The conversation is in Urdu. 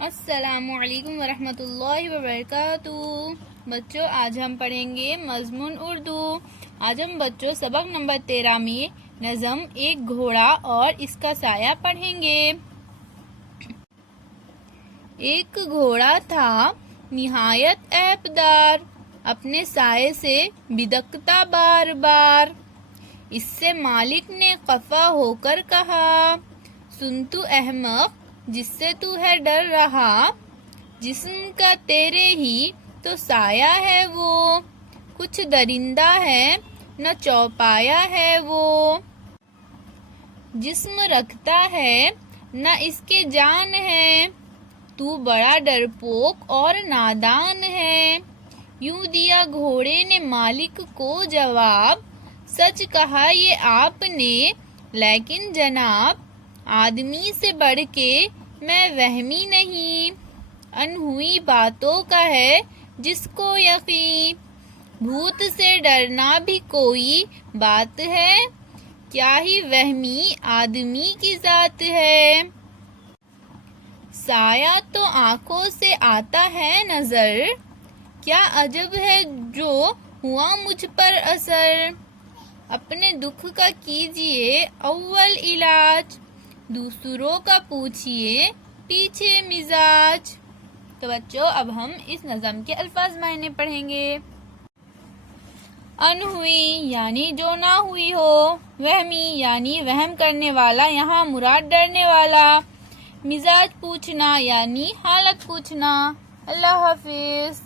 السلام علیکم ورحمۃ اللہ وبرکاتہ۔ بچوں، آج ہم پڑھیں گے مضمون اردو۔ آج ہم بچوں سبق نمبر 13 میں نظم ایک گھوڑا اور اس کا سایہ پڑھیں گے۔ ایک گھوڑا تھا نہایت عیبدار، اپنے سائے سے بدکتا بار بار۔ اس سے مالک نے خفا ہو کر کہا، سن تو احمق، جس سے تو ہے ڈر رہا، جسم کا تیرے ہی تو سایہ ہے وہ، کچھ درندہ ہے نہ چوپایا ہے وہ، جسم رکھتا ہے نہ اس کے جان ہے، تو بڑا ڈرپوک اور نادان ہے۔ یوں دیا گھوڑے نے مالک کو جواب، سچ کہا یہ آپ نے لیکن جناب، آدمی سے بڑھ کے میں وہمی نہیں، انہوئی باتوں کا ہے جس کو یقین، بھوت سے ڈرنا بھی کوئی بات ہے، کیا ہی وہمی آدمی کی ذات ہے۔ سایہ تو آنکھوں سے آتا ہے نظر، کیا عجب ہے جو ہوا مجھ پر اثر، اپنے دکھ کا کیجئے اول علاج، دوسروں کا پوچھئے پیچھے مزاج۔ تو بچوں، اب ہم اس نظم کے الفاظ معنی پڑھیں گے۔ انہوئی یعنی جو نہ ہوئی ہو، وہمی یعنی وہم کرنے والا، یہاں مراد ڈرنے والا، مزاج پوچھنا یعنی حالت پوچھنا۔ اللہ حافظ۔